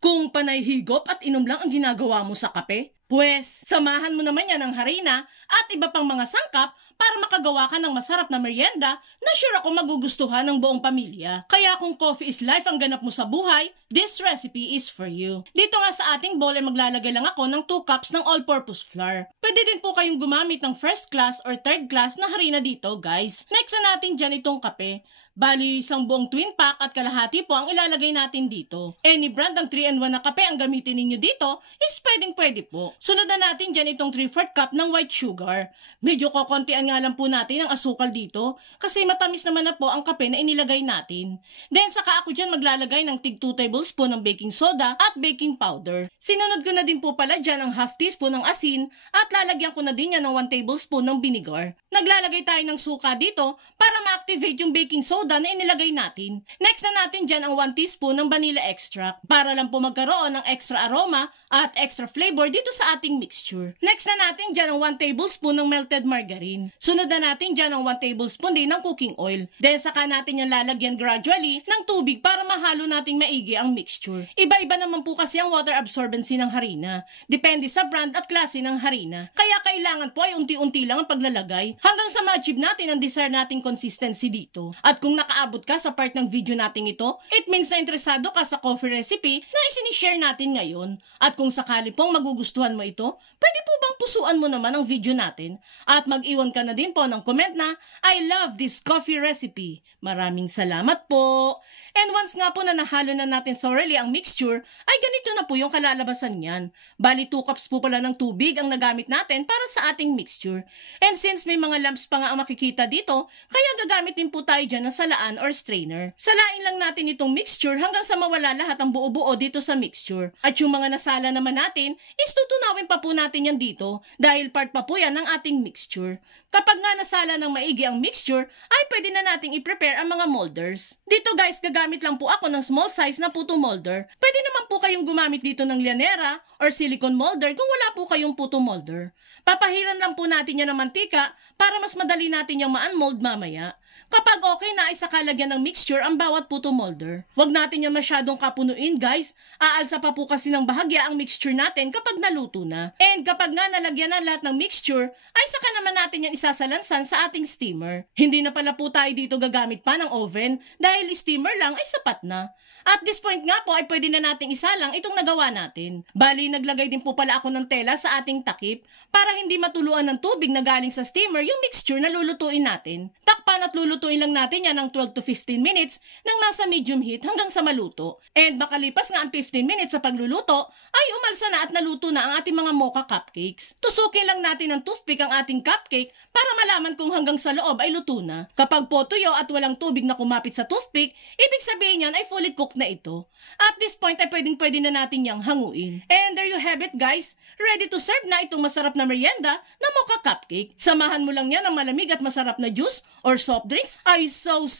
Kung panay higop at inom lang ang ginagawa mo sa kape, pues samahan mo naman yan ng harina at iba pang mga sangkap para makagawa ka ng masarap na merienda na sure ako magugustuhan ng buong pamilya. Kaya kung coffee is life ang ganap mo sa buhay, this recipe is for you. Dito nga sa ating bowl ay maglalagay lang ako ng 2 cups ng all-purpose flour. Pwede din po kayong gumamit ng first class or third class na harina dito, guys. Next na natin dyan itong kape. Bali, isang buong twin pack at kalahati po ang ilalagay natin dito. Any brand ng 3-in-1 na kape ang gamitin ninyo dito is pwede po. Sunod na natin dyan itong 3/4 cup ng white sugar. Medyo kokontian nga lang po natin ang asukal dito kasi matamis naman na po ang kape na inilagay natin. Then saka ako dyan maglalagay ng tig 2 tablespoon ng baking soda at baking powder. Sinunod ko na din po pala dyan ang half teaspoon ng asin at lalagyan ko na din yan ng 1 tablespoon ng vinegar. Naglalagay tayo ng suka dito para ma-activate yung baking soda na inilagay natin. Next na natin dyan ang 1 teaspoon ng vanilla extract para lang po magkaroon ng extra aroma at extra flavor dito sa ating mixture. Next na natin dyan ang 1 tablespoon ng melted margarine. Sunod na natin dyan ang 1 tablespoon din ng cooking oil. Then saka natin yan lalagyan gradually ng tubig para mahalo nating maigi ang mixture. Iba-iba naman po kasi ang water absorbency ng harina. Depende sa brand at klase ng harina. Kaya kailangan po ay unti-unti lang ang paglalagay hanggang sa ma-achieve natin ang desired nating consistency dito. At kung nakaabot ka sa part ng video natin ito, it means na interesado ka sa coffee recipe na isinishare natin ngayon. At kung sakali pong magugustuhan mo ito, pwede po bang pusuan mo naman ang video natin? At mag-iwan ka na din po ng comment na, I love this coffee recipe. Maraming salamat po! And once nga po na nahalo na natin thoroughly ang mixture, ay ganito na po yung kalalabasan niyan. Bali 2 cups po pala ng tubig ang nagamit natin para sa ating mixture. And since may mga lumps pa nga ang makikita dito, kaya gagamit din po tayo dyan ng salaan or strainer. Salain lang natin itong mixture hanggang sa mawala lahat ang buo-buo dito sa mixture. At yung mga nasala naman natin, is tutunawin pa po natin yan dito dahil part pa po yan ng ating mixture. Kapag nga nasala ng maigi ang mixture, ay pwede na nating i-prepare ang mga molders. Dito guys, gagamit lang po ako ng small size na puto molder. Pwede naman po kayong gumamit dito ng llanera or silicone molder kung wala po kayong puto molder. Papahiran lang po natin yan ng mantika para mas madali natin yung ma-unmold mamaya. Kapag okay na, ay saka lagyan ng mixture ang bawat puto molder. Huwag natin yung masyadong kapunuin guys. Aalsa pa po kasi ng bahagya ang mixture natin kapag naluto na. And kapag nga nalagyan na lahat ng mixture, ay saka naman natin yan isasalansan sa ating steamer. Hindi na pala po tayo dito gagamit pa ng oven dahil steamer lang ay sapat na. At this point nga po ay pwede na nating isalang itong nagawa natin. Bali, naglagay din po pala ako ng tela sa ating takip para hindi matuluan ng tubig na galing sa steamer yung mixture na lulutuin natin. Takpan at lulutuin lang natin yan ng 12 to 15 minutes nang nasa medium heat hanggang sa maluto. And makalipas nga ang 15 minutes sa pagluluto, ay umalsa na at naluto na ang ating mga mocha cupcakes. Tusukin lang natin ng toothpick ang ating cupcake para malaman kung hanggang sa loob ay luto na. Kapag po tuyo at walang tubig na kumapit sa toothpick, ibig sabihin yan ay fully cooked na ito. At this point ay pwede na natin yang hanguin. And there you have it guys, ready to serve na itong masarap na merienda na mocha cupcake. Samahan mo lang yan ng malamig at masarap na juice or soft drinks, ay sob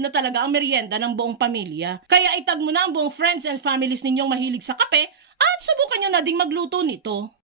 na talaga ang merienda ng buong pamilya. Kaya itag mo na ang buong friends and families ninyong mahilig sa kape at subukan nyo na ding magluto nito.